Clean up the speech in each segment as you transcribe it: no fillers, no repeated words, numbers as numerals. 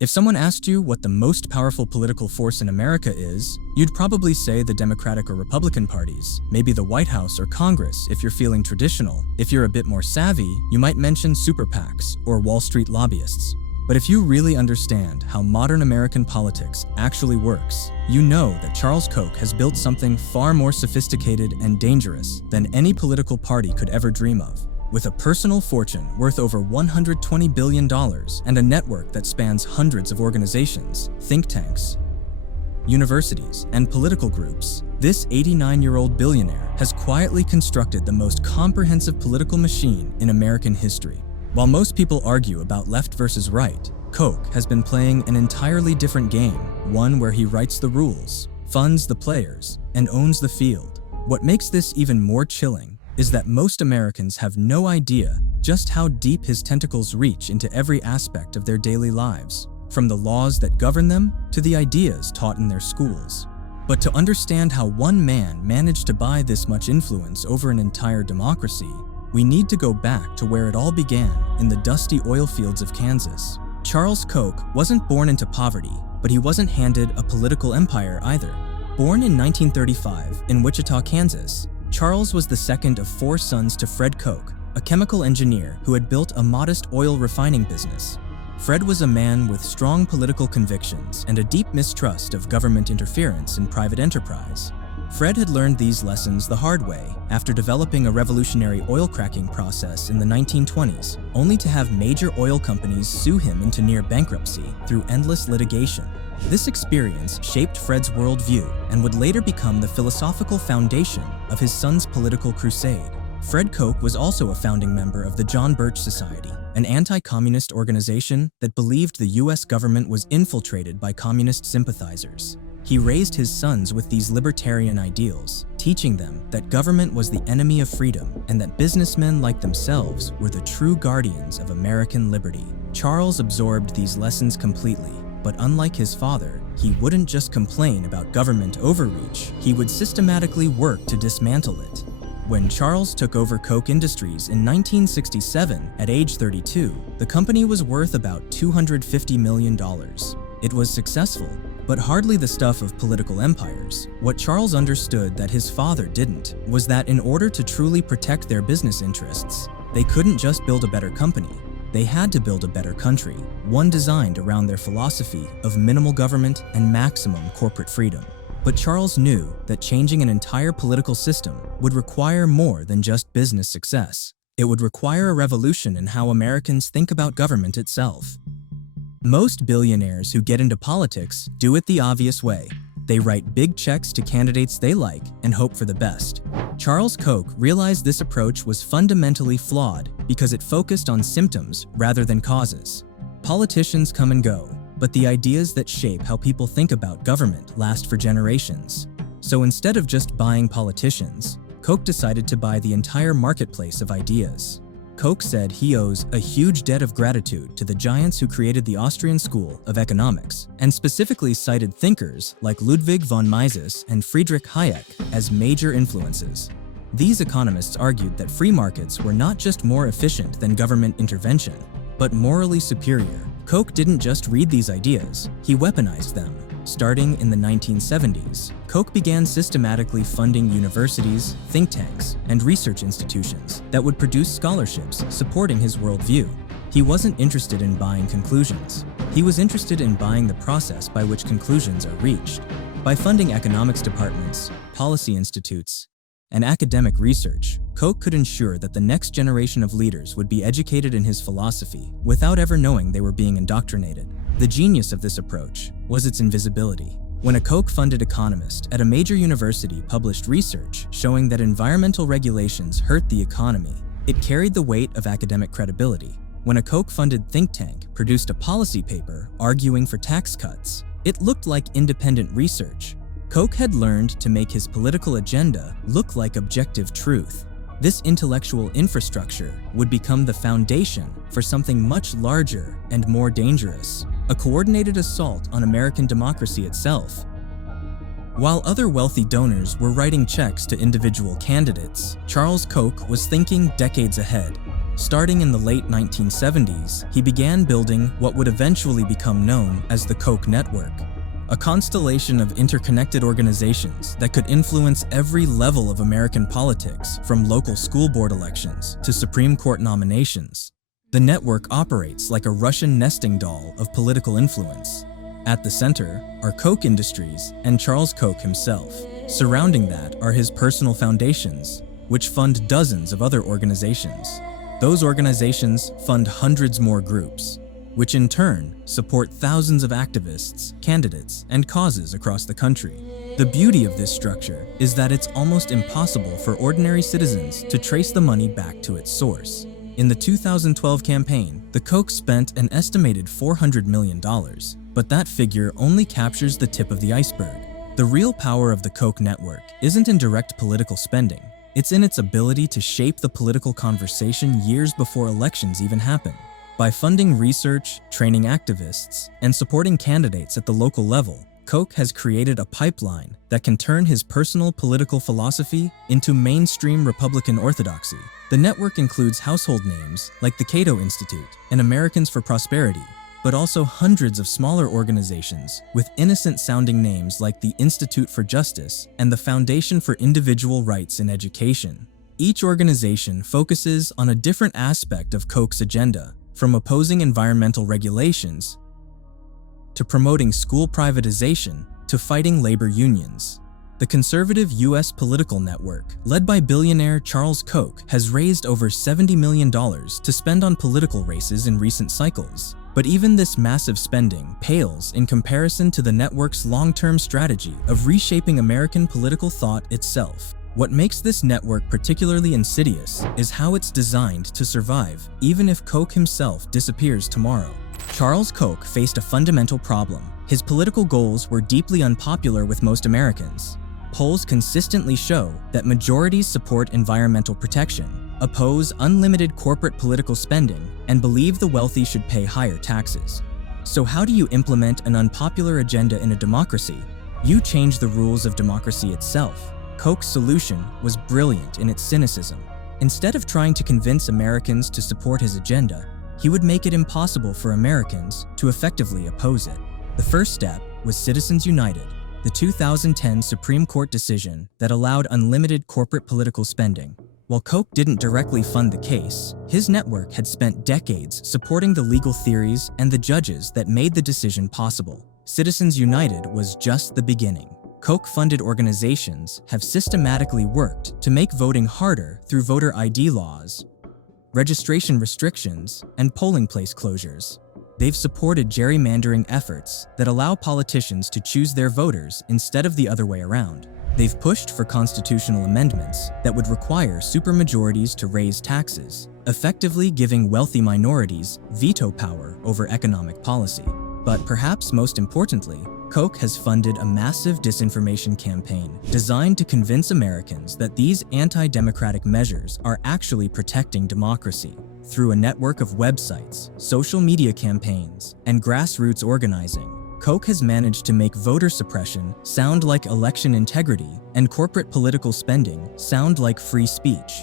If someone asked you what the most powerful political force in America is, you'd probably say the Democratic or Republican parties, maybe the White House or Congress if you're feeling traditional. If you're a bit more savvy, you might mention super PACs or Wall Street lobbyists. But if you really understand how modern American politics actually works, you know that Charles Koch has built something far more sophisticated and dangerous than any political party could ever dream of. With a personal fortune worth over $120 billion and a network that spans hundreds of organizations, think tanks, universities, and political groups, this 89-year-old billionaire has quietly constructed the most comprehensive political machine in American history. While most people argue about left versus right, Koch has been playing an entirely different game, one where he writes the rules, funds the players, and owns the field. What makes this even more chilling is that most Americans have no idea just how deep his tentacles reach into every aspect of their daily lives, from the laws that govern them to the ideas taught in their schools. But to understand how one man managed to buy this much influence over an entire democracy, we need to go back to where it all began in the dusty oil fields of Kansas. Charles Koch wasn't born into poverty, but he wasn't handed a political empire either. Born in 1935 in Wichita, Kansas, Charles was the second of 4 sons to Fred Koch, a chemical engineer who had built a modest oil refining business. Fred was a man with strong political convictions and a deep mistrust of government interference in private enterprise. Fred had learned these lessons the hard way after developing a revolutionary oil cracking process in the 1920s, only to have major oil companies sue him into near bankruptcy through endless litigation. This experience shaped Fred's worldview and would later become the philosophical foundation of his son's political crusade. Fred Koch was also a founding member of the John Birch Society, an anti-communist organization that believed the US government was infiltrated by communist sympathizers. He raised his sons with these libertarian ideals, teaching them that government was the enemy of freedom and that businessmen like themselves were the true guardians of American liberty. Charles absorbed these lessons completely, but unlike his father, he wouldn't just complain about government overreach, he would systematically work to dismantle it. When Charles took over Koch Industries in 1967 at age 32, the company was worth about $250 million. It was successful, but hardly the stuff of political empires. What Charles understood that his father didn't was that in order to truly protect their business interests, they couldn't just build a better company. They had to build a better country, one designed around their philosophy of minimal government and maximum corporate freedom. But Charles knew that changing an entire political system would require more than just business success. It would require a revolution in how Americans think about government itself. Most billionaires who get into politics do it the obvious way. They write big checks to candidates they like and hope for the best. Charles Koch realized this approach was fundamentally flawed because it focused on symptoms rather than causes. Politicians come and go, but the ideas that shape how people think about government last for generations. So instead of just buying politicians, Koch decided to buy the entire marketplace of ideas. Koch said he owes a huge debt of gratitude to the giants who created the Austrian School of Economics, and specifically cited thinkers like Ludwig von Mises and Friedrich Hayek as major influences. These economists argued that free markets were not just more efficient than government intervention, but morally superior. Koch didn't just read these ideas, he weaponized them. Starting in the 1970s, Koch began systematically funding universities, think tanks, and research institutions that would produce scholarships supporting his worldview. He wasn't interested in buying conclusions. He was interested in buying the process by which conclusions are reached. By funding economics departments, policy institutes, and academic research, Koch could ensure that the next generation of leaders would be educated in his philosophy without ever knowing they were being indoctrinated. The genius of this approach was its invisibility. When a Koch-funded economist at a major university published research showing that environmental regulations hurt the economy, it carried the weight of academic credibility. When a Koch-funded think tank produced a policy paper arguing for tax cuts, it looked like independent research. Koch had learned to make his political agenda look like objective truth. This intellectual infrastructure would become the foundation for something much larger and more dangerous, a coordinated assault on American democracy itself. While other wealthy donors were writing checks to individual candidates, Charles Koch was thinking decades ahead. Starting in the late 1970s, he began building what would eventually become known as the Koch network, a constellation of interconnected organizations that could influence every level of American politics, from local school board elections to Supreme Court nominations. The network operates like a Russian nesting doll of political influence. At the center are Koch Industries and Charles Koch himself. Surrounding that are his personal foundations, which fund dozens of other organizations. Those organizations fund hundreds more groups, which in turn support thousands of activists, candidates, and causes across the country. The beauty of this structure is that it's almost impossible for ordinary citizens to trace the money back to its source. In the 2012 campaign, the Koch spent an estimated $400 million, but that figure only captures the tip of the iceberg. The real power of the Koch network isn't in direct political spending. It's in its ability to shape the political conversation years before elections even happen. By funding research, training activists, and supporting candidates at the local level, Koch has created a pipeline that can turn his personal political philosophy into mainstream Republican orthodoxy. The network includes household names like the Cato Institute and Americans for Prosperity, but also hundreds of smaller organizations with innocent-sounding names like the Institute for Justice and the Foundation for Individual Rights in Education. Each organization focuses on a different aspect of Koch's agenda, from opposing environmental regulations to promoting school privatization to fighting labor unions. The conservative U.S. political network, led by billionaire Charles Koch, has raised over $70 million to spend on political races in recent cycles. But even this massive spending pales in comparison to the network's long-term strategy of reshaping American political thought itself. What makes this network particularly insidious is how it's designed to survive, even if Koch himself disappears tomorrow. Charles Koch faced a fundamental problem. His political goals were deeply unpopular with most Americans. Polls consistently show that majorities support environmental protection, oppose unlimited corporate political spending, and believe the wealthy should pay higher taxes. So how do you implement an unpopular agenda in a democracy? You change the rules of democracy itself. Koch's solution was brilliant in its cynicism. Instead of trying to convince Americans to support his agenda, he would make it impossible for Americans to effectively oppose it. The first step was Citizens United, the 2010 Supreme Court decision that allowed unlimited corporate political spending. While Koch didn't directly fund the case, his network had spent decades supporting the legal theories and the judges that made the decision possible. Citizens United was just the beginning. Koch-funded organizations have systematically worked to make voting harder through voter ID laws, registration restrictions, and polling place closures. They've supported gerrymandering efforts that allow politicians to choose their voters instead of the other way around. They've pushed for constitutional amendments that would require supermajorities to raise taxes, effectively giving wealthy minorities veto power over economic policy. But perhaps most importantly, Koch has funded a massive disinformation campaign designed to convince Americans that these anti-democratic measures are actually protecting democracy. Through a network of websites, social media campaigns, and grassroots organizing, Koch has managed to make voter suppression sound like election integrity and corporate political spending sound like free speech.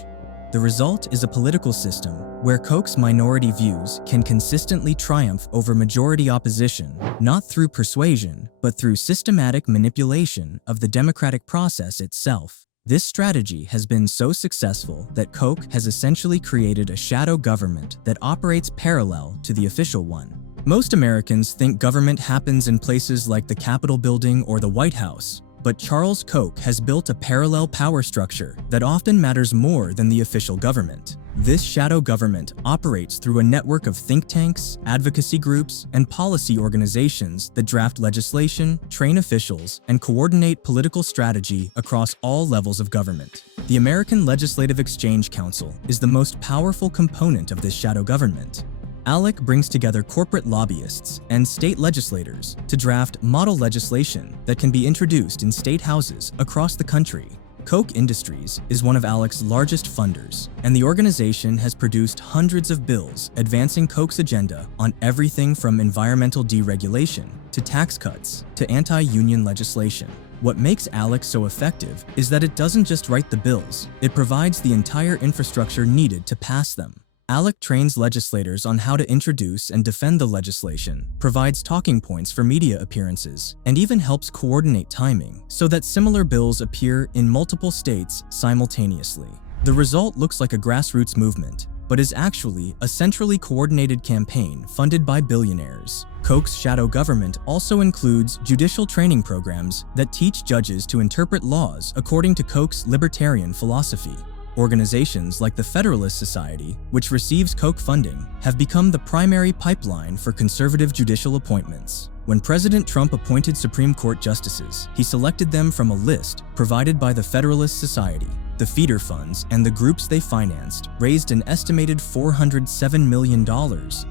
The result is a political system where Koch's minority views can consistently triumph over majority opposition, not through persuasion, but through systematic manipulation of the democratic process itself. This strategy has been so successful that Koch has essentially created a shadow government that operates parallel to the official one. Most Americans think government happens in places like the Capitol building or the White House, but Charles Koch has built a parallel power structure that often matters more than the official government. This shadow government operates through a network of think tanks, advocacy groups, and policy organizations that draft legislation, train officials, and coordinate political strategy across all levels of government. The American Legislative Exchange Council is the most powerful component of this shadow government. ALEC brings together corporate lobbyists and state legislators to draft model legislation that can be introduced in state houses across the country. Koch Industries is one of ALEC's largest funders, and the organization has produced hundreds of bills advancing Koch's agenda on everything from environmental deregulation to tax cuts to anti-union legislation. What makes ALEC so effective is that it doesn't just write the bills, it provides the entire infrastructure needed to pass them. ALEC trains legislators on how to introduce and defend the legislation, provides talking points for media appearances, and even helps coordinate timing so that similar bills appear in multiple states simultaneously. The result looks like a grassroots movement, but is actually a centrally coordinated campaign funded by billionaires. Koch's shadow government also includes judicial training programs that teach judges to interpret laws according to Koch's libertarian philosophy. Organizations like the Federalist Society, which receives Koch funding, have become the primary pipeline for conservative judicial appointments. When President Trump appointed Supreme Court justices, he selected them from a list provided by the Federalist Society. The feeder funds and the groups they financed raised an estimated $407 million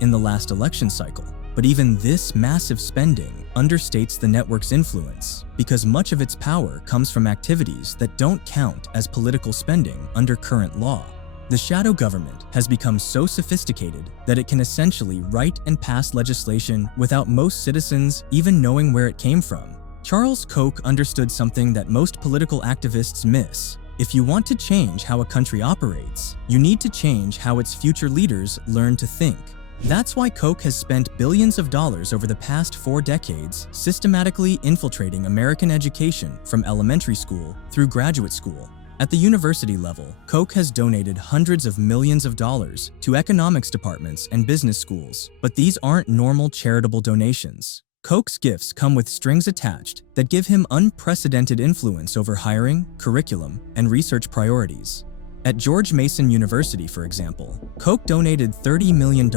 in the last election cycle. But even this massive spending understates the network's influence because much of its power comes from activities that don't count as political spending under current law. The shadow government has become so sophisticated that it can essentially write and pass legislation without most citizens even knowing where it came from. Charles Koch understood something that most political activists miss. If you want to change how a country operates, you need to change how its future leaders learn to think. That's why Koch has spent billions of dollars over the past 4 decades systematically infiltrating American education from elementary school through graduate school. At the university level, Koch has donated hundreds of millions of dollars to economics departments and business schools, but these aren't normal charitable donations. Koch's gifts come with strings attached that give him unprecedented influence over hiring, curriculum, and research priorities. At George Mason University, for example, Koch donated $30 million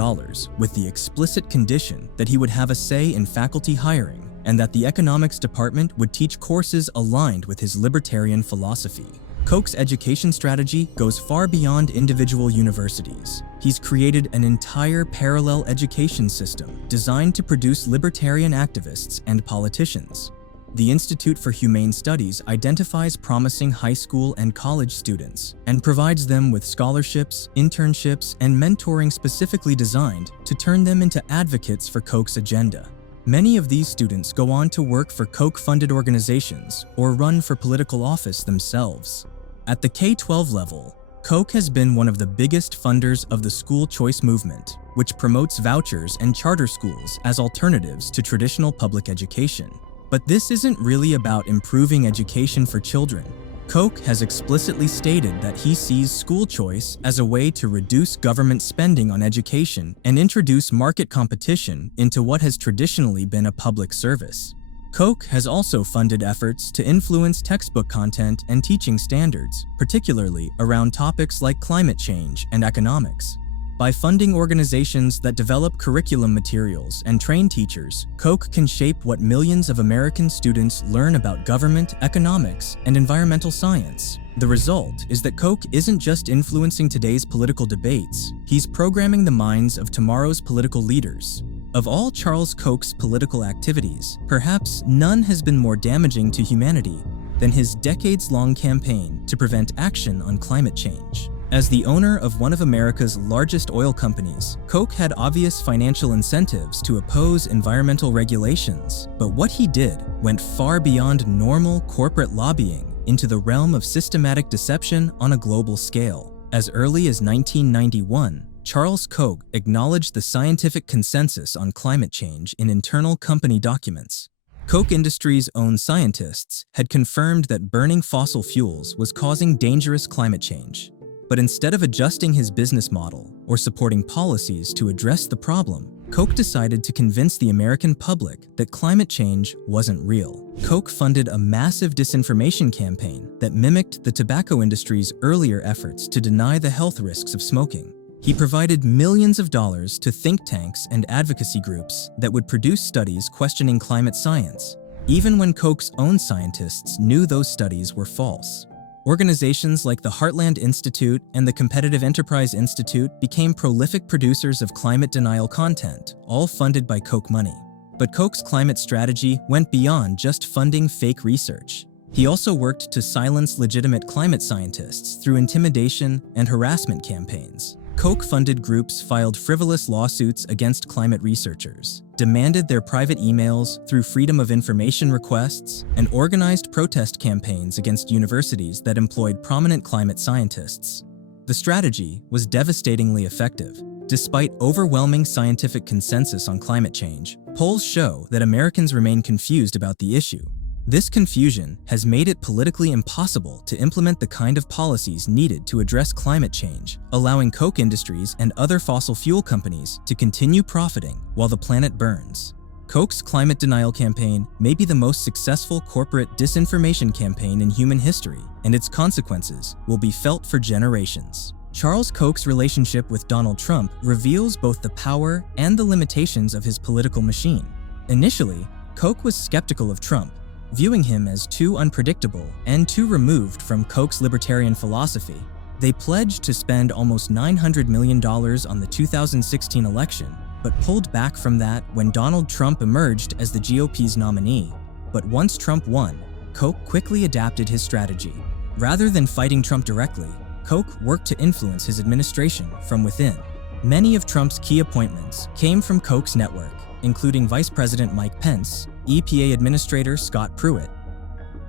with the explicit condition that he would have a say in faculty hiring and that the economics department would teach courses aligned with his libertarian philosophy. Koch's education strategy goes far beyond individual universities. He's created an entire parallel education system designed to produce libertarian activists and politicians. The Institute for Humane Studies identifies promising high school and college students and provides them with scholarships, internships, and mentoring specifically designed to turn them into advocates for Koch's agenda. Many of these students go on to work for Koch-funded organizations or run for political office themselves. At the K-12 level, Koch has been one of the biggest funders of the school choice movement, which promotes vouchers and charter schools as alternatives to traditional public education. But this isn't really about improving education for children. Koch has explicitly stated that he sees school choice as a way to reduce government spending on education and introduce market competition into what has traditionally been a public service. Koch has also funded efforts to influence textbook content and teaching standards, particularly around topics like climate change and economics. By funding organizations that develop curriculum materials and train teachers, Koch can shape what millions of American students learn about government, economics, and environmental science. The result is that Koch isn't just influencing today's political debates, he's programming the minds of tomorrow's political leaders. Of all Charles Koch's political activities, perhaps none has been more damaging to humanity than his decades-long campaign to prevent action on climate change. As the owner of one of America's largest oil companies, Koch had obvious financial incentives to oppose environmental regulations, but what he did went far beyond normal corporate lobbying into the realm of systematic deception on a global scale. As early as 1991, Charles Koch acknowledged the scientific consensus on climate change in internal company documents. Koch Industries' own scientists had confirmed that burning fossil fuels was causing dangerous climate change. But instead of adjusting his business model or supporting policies to address the problem, Koch decided to convince the American public that climate change wasn't real. Koch funded a massive disinformation campaign that mimicked the tobacco industry's earlier efforts to deny the health risks of smoking. He provided millions of dollars to think tanks and advocacy groups that would produce studies questioning climate science, even when Koch's own scientists knew those studies were false. Organizations like the Heartland Institute and the Competitive Enterprise Institute became prolific producers of climate denial content, all funded by Koch money. But Koch's climate strategy went beyond just funding fake research. He also worked to silence legitimate climate scientists through intimidation and harassment campaigns. Koch-funded groups filed frivolous lawsuits against climate researchers, demanded their private emails through Freedom of Information requests, and organized protest campaigns against universities that employed prominent climate scientists. The strategy was devastatingly effective. Despite overwhelming scientific consensus on climate change, polls show that Americans remain confused about the issue. This confusion has made it politically impossible to implement the kind of policies needed to address climate change, allowing Koch Industries and other fossil fuel companies to continue profiting while the planet burns. Koch's climate denial campaign may be the most successful corporate disinformation campaign in human history, and its consequences will be felt for generations. Charles Koch's relationship with Donald Trump reveals both the power and the limitations of his political machine. Initially, Koch was skeptical of Trump, viewing him as too unpredictable and too removed from Koch's libertarian philosophy. They pledged to spend almost $900 million on the 2016 election, but pulled back from that when Donald Trump emerged as the GOP's nominee. But once Trump won, Koch quickly adapted his strategy. Rather than fighting Trump directly, Koch worked to influence his administration from within. Many of Trump's key appointments came from Koch's network, including Vice President Mike Pence, EPA Administrator Scott Pruitt,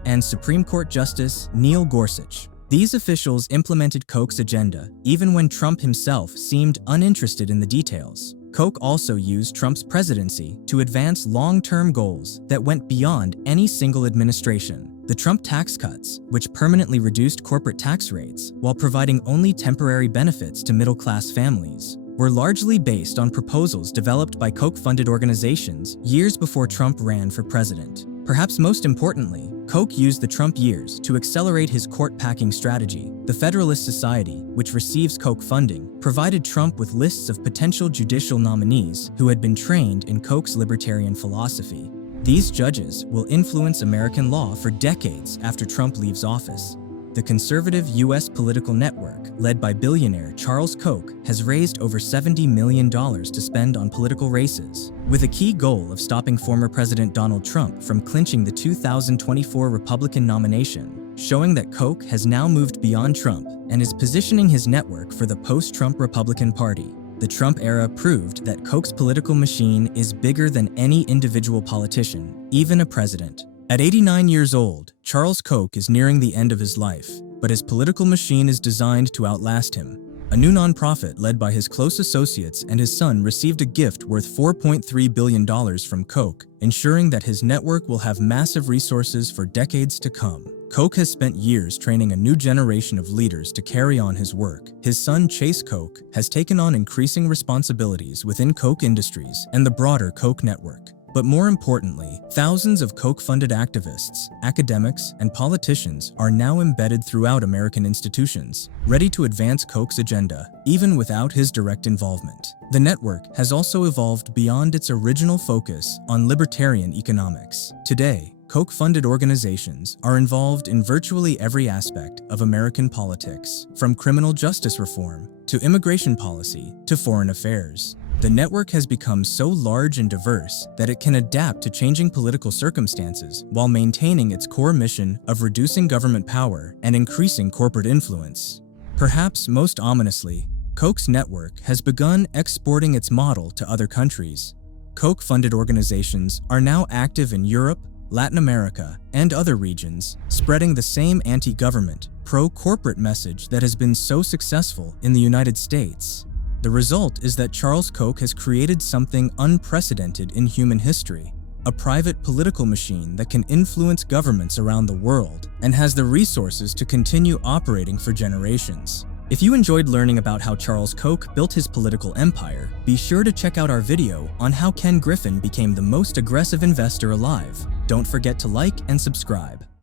and Supreme Court Justice Neil Gorsuch. These officials implemented Koch's agenda, even when Trump himself seemed uninterested in the details. Koch also used Trump's presidency to advance long-term goals that went beyond any single administration. The Trump tax cuts, which permanently reduced corporate tax rates while providing only temporary benefits to middle-class families, were largely based on proposals developed by Koch-funded organizations years before Trump ran for president. Perhaps most importantly, Koch used the Trump years to accelerate his court-packing strategy. The Federalist Society, which receives Koch funding, provided Trump with lists of potential judicial nominees who had been trained in Koch's libertarian philosophy. These judges will influence American law for decades after Trump leaves office. The conservative U.S. political network, led by billionaire Charles Koch, has raised over $70 million to spend on political races, with a key goal of stopping former President Donald Trump from clinching the 2024 Republican nomination, showing that Koch has now moved beyond Trump and is positioning his network for the post-Trump Republican Party. The Trump era proved that Koch's political machine is bigger than any individual politician, even a president. At 89 years old, Charles Koch is nearing the end of his life, but his political machine is designed to outlast him. A new nonprofit led by his close associates and his son received a gift worth $4.3 billion from Koch, ensuring that his network will have massive resources for decades to come. Koch has spent years training a new generation of leaders to carry on his work. His son, Chase Koch, has taken on increasing responsibilities within Koch Industries and the broader Koch network. But more importantly, thousands of Koch-funded activists, academics, and politicians are now embedded throughout American institutions, ready to advance Koch's agenda, even without his direct involvement. The network has also evolved beyond its original focus on libertarian economics. Today, Koch-funded organizations are involved in virtually every aspect of American politics, from criminal justice reform to immigration policy to foreign affairs. The network has become so large and diverse that it can adapt to changing political circumstances while maintaining its core mission of reducing government power and increasing corporate influence. Perhaps most ominously, Koch's network has begun exporting its model to other countries. Koch-funded organizations are now active in Europe, Latin America, and other regions, spreading the same anti-government, pro-corporate message that has been so successful in the United States. The result is that Charles Koch has created something unprecedented in human history, a private political machine that can influence governments around the world and has the resources to continue operating for generations. If you enjoyed learning about how Charles Koch built his political empire, be sure to check out our video on how Ken Griffin became the most aggressive investor alive. Don't forget to like and subscribe.